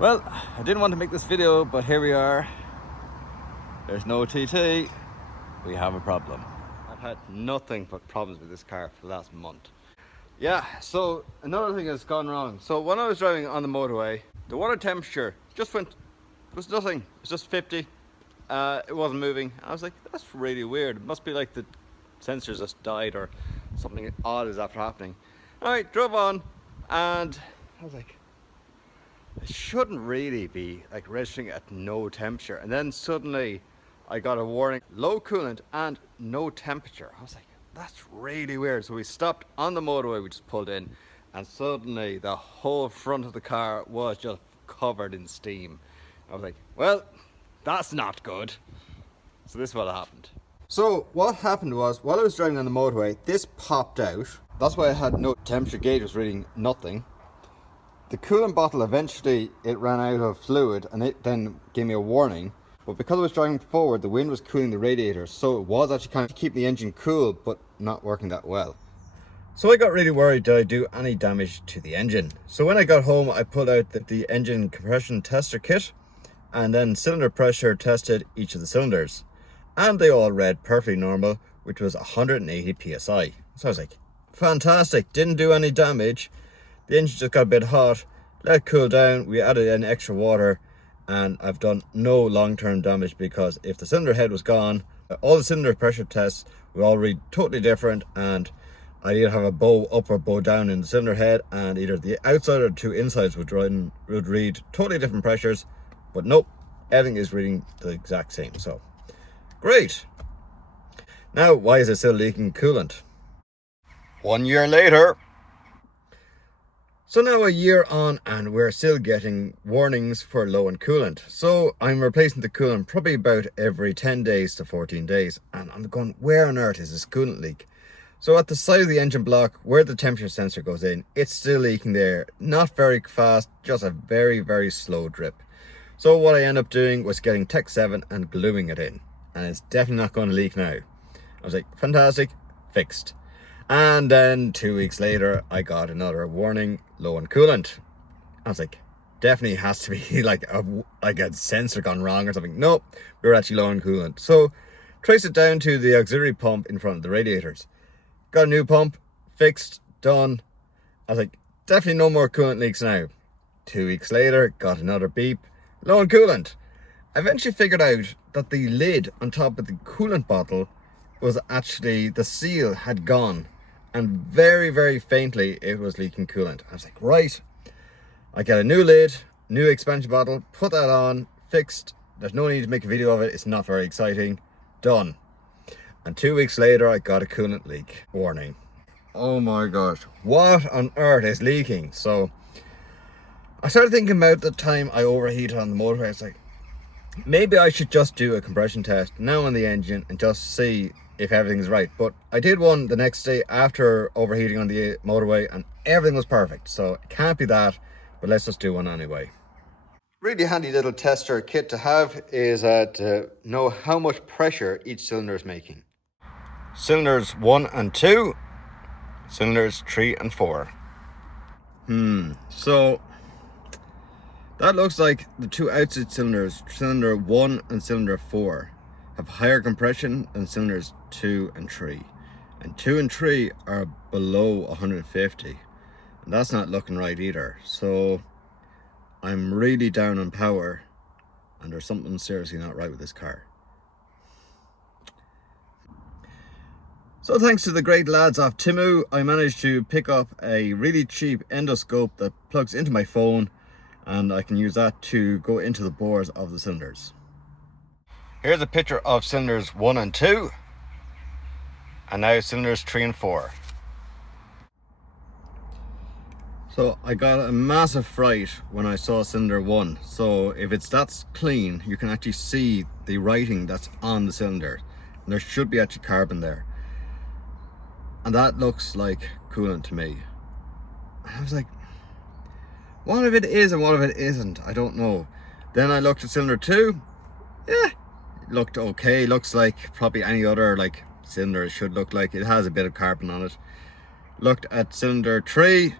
Well, I didn't want to make this video, but here we are. There's no TT. We have a problem. I've had nothing but problems with this car for the last month. Yeah, so another thing has gone wrong. So when I was driving on the motorway, the water temperature just went, it was nothing. It was just 50. It wasn't moving. I was like, that's really weird. It must be like the sensors just died or something odd is after happening. Alright, drove on and I was like, it shouldn't really be like registering at no temperature. And then suddenly I got a warning, low coolant and no temperature. I was like, that's really weird. So we stopped on the motorway, we just pulled in, and suddenly the whole front of the car was just covered in steam. I was like, well, that's not good. So this is what happened. So what happened was, while I was driving on the motorway, this popped out. That's why I had no temperature gauge, was reading nothing. The coolant bottle, eventually it ran out of fluid and it then gave me a warning. But because I was driving forward, the wind was cooling the radiator, so it was actually kind of keeping the engine cool, but not working that well. So I got really worried, did I do any damage to the engine? So when I got home, I pulled out the engine compression tester kit and then cylinder pressure tested each of the cylinders. And they all read perfectly normal, which was 180 psi. So I was like, fantastic, didn't do any damage. The engine just got a bit hot, let it cool down, we added in extra water, and I've done no long-term damage, because if the cylinder head was gone, all the cylinder pressure tests would all read totally different, and I'd either have a bow up or bow down in the cylinder head, and either the outside or the two insides would read totally different pressures. But nope, everything is reading the exact same. So great. Now, why is it still leaking coolant? 1 year later. So now a year on and we're still getting warnings for low in coolant. So I'm replacing the coolant probably about every 10 days to 14 days. And I'm going, where on earth is this coolant leak? So at the side of the engine block where the temperature sensor goes in, it's still leaking there. Not very fast, just a very, very slow drip. So what I end up doing was getting Tech 7 and gluing it in. And it's definitely not going to leak now. I was like, fantastic, fixed. And then 2 weeks later, I got another warning, low in coolant. I was like, definitely has to be like a sensor gone wrong or something. Nope, we were actually low in coolant. So trace it down to the auxiliary pump in front of the radiators. Got a new pump, fixed, done. I was like, definitely no more coolant leaks now. 2 weeks later, got another beep, low in coolant. I eventually figured out that the lid on top of the coolant bottle was actually, the seal had gone, and very, very faintly it was leaking coolant. I was like, right, I get a new lid, new expansion bottle, put that on, fixed. There's no need to make a video of it, it's not very exciting, done. And 2 weeks later, I got a coolant leak warning. Oh my gosh, what on earth is leaking? So I started thinking about the time I overheated on the motorway. It's like, maybe I should just do a compression test now on the engine and just see if everything's right. But I did one the next day after overheating on the motorway and everything was perfect. So it can't be that, but let's just do one anyway. Really handy little tester kit to have is to know how much pressure each cylinder is making. Cylinders 1 and 2, cylinders 3 and 4. So that looks like the two outside cylinders, cylinder 1 and cylinder 4, have higher compression than cylinders 2 and 3. And 2 and 3 are below 150. And that's not looking right either. So I'm really down on power and there's something seriously not right with this car. So thanks to the great lads of Timu, I managed to pick up a really cheap endoscope that plugs into my phone, and I can use that to go into the bores of the cylinders. Here's a picture of cylinders 1 and 2, and now cylinders 3 and 4. So I got a massive fright when I saw cylinder 1. So if it's that clean, you can actually see the writing that's on the cylinder. And there should be actually carbon there. And that looks like coolant to me. I was like, what if it is and what if it isn't? I don't know. Then I looked at cylinder 2. Yeah, it looked okay. Looks like probably any other like cylinder should look like. It has a bit of carbon on it. Looked at cylinder 3.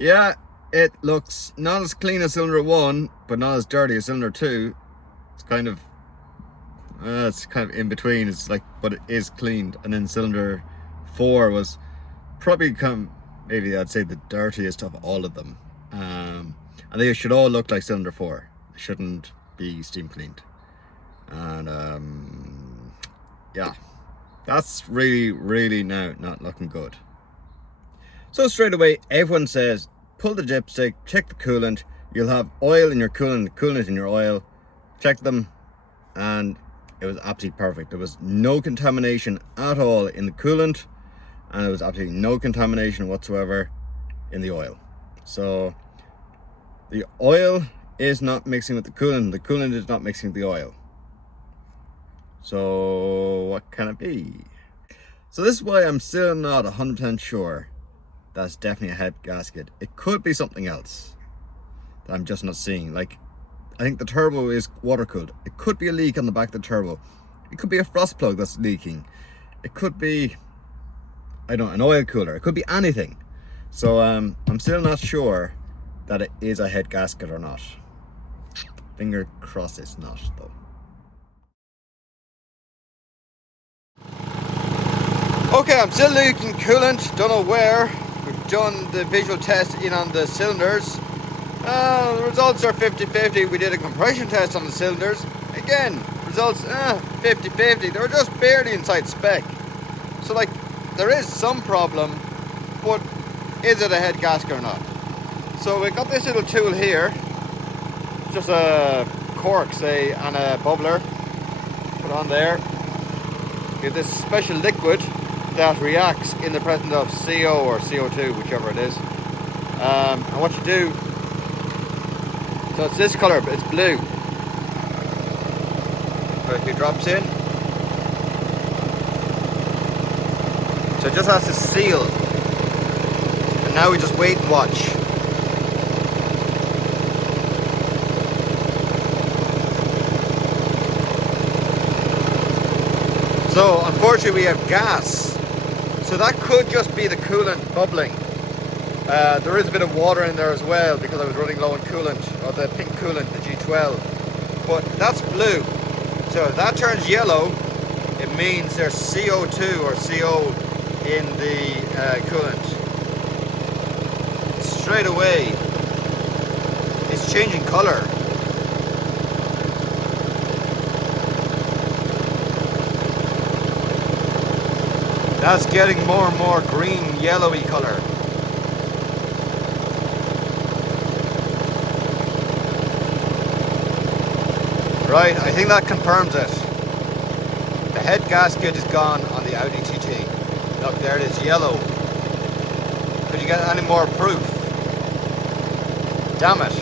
Yeah, it looks not as clean as cylinder 1, but not as dirty as cylinder 2. It's kind of in between. It's like, but it is cleaned. And then cylinder 4 was probably maybe I'd say the dirtiest of all of them. And they should all look like cylinder 4. They shouldn't be steam cleaned. And yeah, that's really now not looking good. So straight away, everyone says, pull the dipstick, check the coolant. You'll have oil in your coolant in your oil. Check them, and it was absolutely perfect. There was no contamination at all in the coolant, and there was absolutely no contamination whatsoever in the oil. So the oil is not mixing with the coolant is not mixing with the oil. So what can it be? So this is why I'm still not 100% sure that's definitely a head gasket. It could be something else that I'm just not seeing. Like, I think the turbo is water cooled. It could be a leak on the back of the turbo. It could be a frost plug that's leaking. It could be, I don't know, an oil cooler. It could be anything. So I'm still not sure that it is a head gasket or not. Finger crossed it's not though. Okay, I'm still leaking coolant, don't know where. We've done the visual test in on the cylinders. The results are 50-50. We did a compression test on the cylinders. Again, results 50-50. They were just barely inside spec. So like, there is some problem, but is it a head gasket or not? So we got this little tool here. Just a cork, say, and a bubbler. Put on there. Get this special liquid that reacts in the presence of CO or CO2, whichever it is. And what you do, so it's this colour, but it's blue. Put a few drops in. So it just has to seal. And now we just wait and watch. So unfortunately we have gas. So that could just be the coolant bubbling. There is a bit of water in there as well because I was running low on coolant, or the pink coolant, the G12. But that's blue. So if that turns yellow, it means there's CO2 or CO in the coolant. Straight away, it's changing colour. That's getting more and more green, yellowy colour. Right, I think that confirms it. The head gasket is gone on the Audi TT. Look, there it is, yellow. Could you get any more proof? Damn it.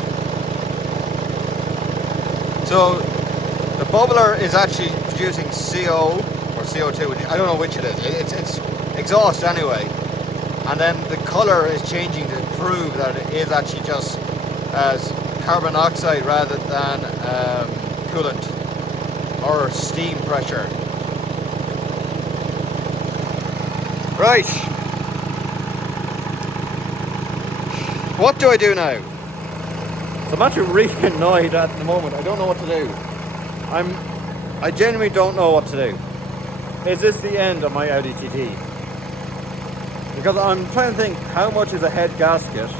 So, the bubbler is actually producing CO or CO2, which I don't know which it is. It's exhaust anyway. And then the colour is changing to prove that it is actually just as carbon dioxide rather than coolant or steam pressure. Right. What do I do now? So I'm actually really annoyed at the moment. I don't know what to do. I genuinely don't know what to do. Is this the end of my Audi TT? Because I'm trying to think, how much is a head gasket?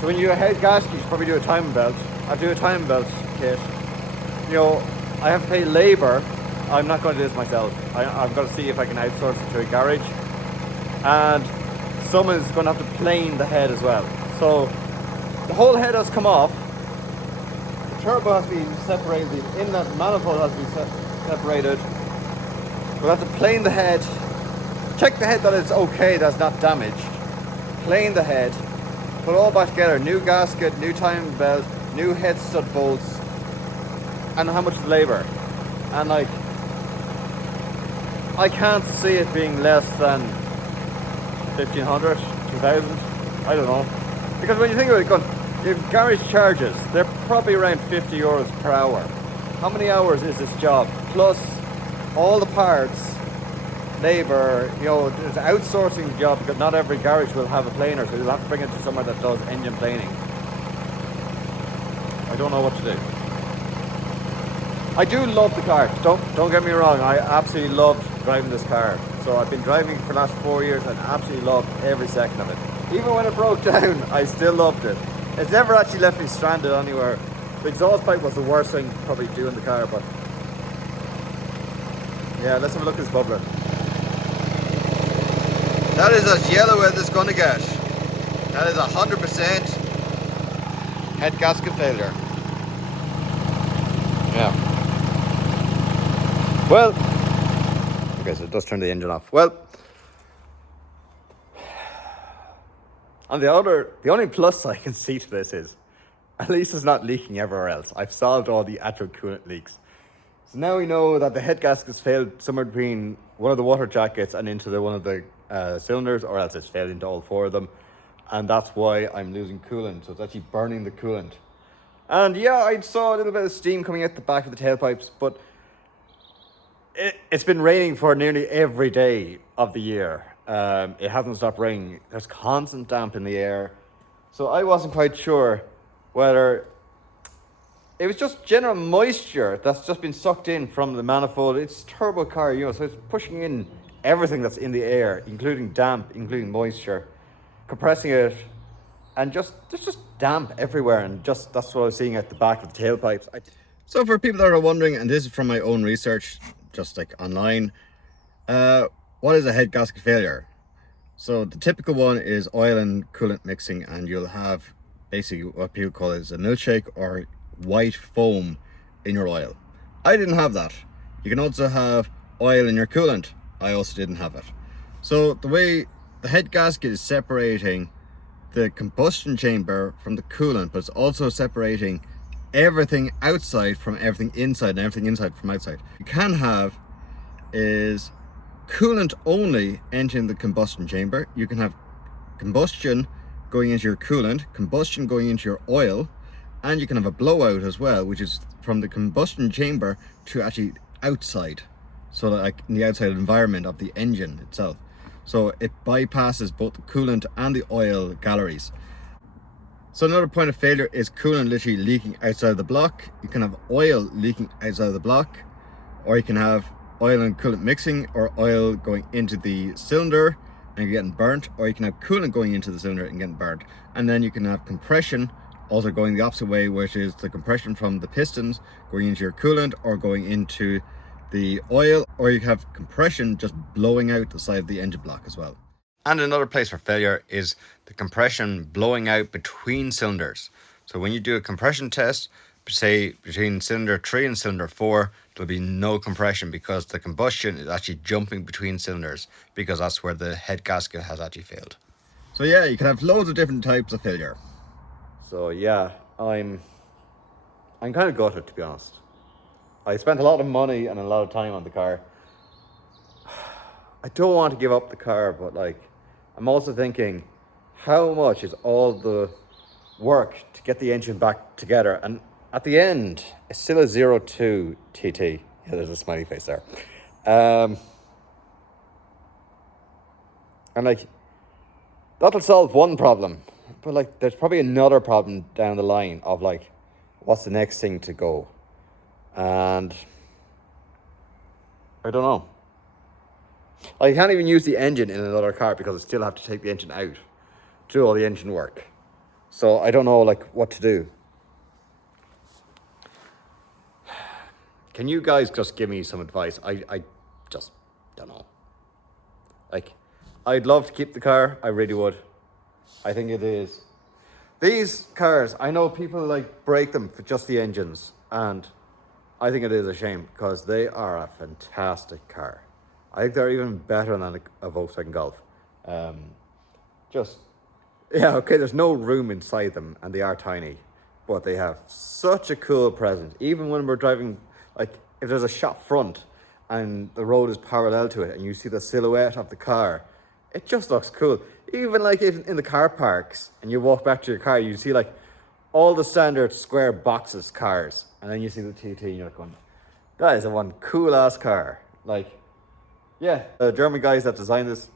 So when you do a head gasket, you should probably do a timing belt. I do a timing belt kit. You know, I have to pay labour. I'm not going to do this myself. I've got to see if I can outsource it to a garage. And someone's going to have to plane the head as well. So the whole head has come off. The turbo has to be separated. The inlet manifold has to be separated. We'll have to plane the head. Check the head that it's okay, that's not damaged. Plane the head. Put it all back together. New gasket, new timing belt, new head stud bolts. And how much labour. And like, I can't see it being less than 1,500, 2,000, I don't know. Because when you think about it, your garage charges, they're probably around 50 euros per hour. How many hours is this job? Plus all the parts, labour, you know, there's an outsourcing job because not every garage will have a planer, so you'll have to bring it to somewhere that does engine planing. I don't know what to do. I do love the car. Don't get me wrong. I absolutely loved driving this car. So I've been driving for the last 4 years and absolutely loved every second of it. Even when it broke down, I still loved it. It's never actually left me stranded anywhere. The exhaust pipe was the worst thing probably to do in the car, but yeah, let's have a look at this bubbler. That is as yellow as it's gonna get. That is 100% head gasket failure. Yeah. Well, okay, so it does turn the engine off. Well, on the only plus I can see to this is, at least it's not leaking everywhere else. I've solved all the actual coolant leaks. So now we know that the head gaskets failed somewhere between one of the water jackets and into one of the cylinders, or else it's failed into all 4 of them. And that's why I'm losing coolant. So it's actually burning the coolant. And yeah, I saw a little bit of steam coming out the back of the tailpipes, but it's been raining for nearly every day of the year. It hasn't stopped raining. There's constant damp in the air. So I wasn't quite sure whether it was just general moisture that's just been sucked in from the manifold. It's a turbo car, you know, so it's pushing in everything that's in the air, including damp, including moisture, compressing it, and there's just damp everywhere, and just that's what I was seeing at the back of the tailpipes. So for people that are wondering, and this is from my own research, just like online, what is a head gasket failure? So the typical one is oil and coolant mixing, and you'll have basically what people call is a milkshake or white foam in your oil. I didn't have that. You can also have oil in your coolant. I also didn't have it. So the way the head gasket is separating the combustion chamber from the coolant, but it's also separating everything outside from everything inside and everything inside from outside. You can have is coolant only entering the combustion chamber. You can have combustion going into your coolant, combustion going into your oil, and you can have a blowout as well, which is from the combustion chamber to actually outside, so like in the outside environment of the engine itself. So it bypasses both the coolant and the oil galleries. So another point of failure is coolant literally leaking outside of the block. You can have oil leaking outside of the block, or you can have oil and coolant mixing, or oil going into the cylinder and you're getting burnt, or you can have coolant going into the cylinder and getting burnt. And then you can have compression also going the opposite way, which is the compression from the pistons going into your coolant or going into the oil, or you have compression just blowing out the side of the engine block as well. And another place for failure is the compression blowing out between cylinders. So when you do a compression test, say between cylinder 3 and cylinder 4, there'll be no compression because the combustion is actually jumping between cylinders, because that's where the head gasket has actually failed. So yeah, you can have loads of different types of failure. So yeah, I'm kind of gutted, to be honest. I spent a lot of money and a lot of time on the car. I don't want to give up the car, but like, I'm also thinking, how much is all the work to get the engine back together? And at the end, it's still a 02 TT. Yeah, there's a smiley face there. And like, that'll solve one problem. But like, there's probably another problem down the line of like, what's the next thing to go? And I don't know. Like, you can't even use the engine in another car because I still have to take the engine out to do all the engine work. So I don't know like what to do. Can you guys just give me some advice? I just don't know. Like, I'd love to keep the car. I really would. I think it is. These cars, I know people like break them for just the engines, and I think it is a shame because they are a fantastic car. I think they're even better than a Volkswagen Golf. Yeah, okay, there's no room inside them and they are tiny, but they have such a cool presence. Even when we're driving, like if there's a shop front and the road is parallel to it and you see the silhouette of the car, it just looks cool. Even like in the car parks and you walk back to your car, you see like all the standard square boxes cars, and then you see the TT and you're like going, that is a one cool ass car. Like, yeah, the German guys that designed this,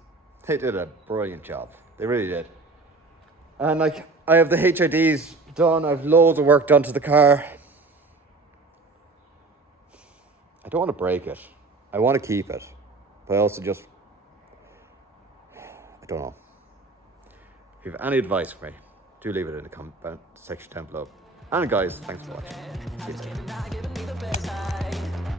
they did a brilliant job. They really did. And like, I have the HIDs done. I've loads of work done to the car. I don't want to break it. I want to keep it. But I also just, I don't know. If you have any advice for me, do leave it in the comment section down below. And guys, thanks for watching. Peace out.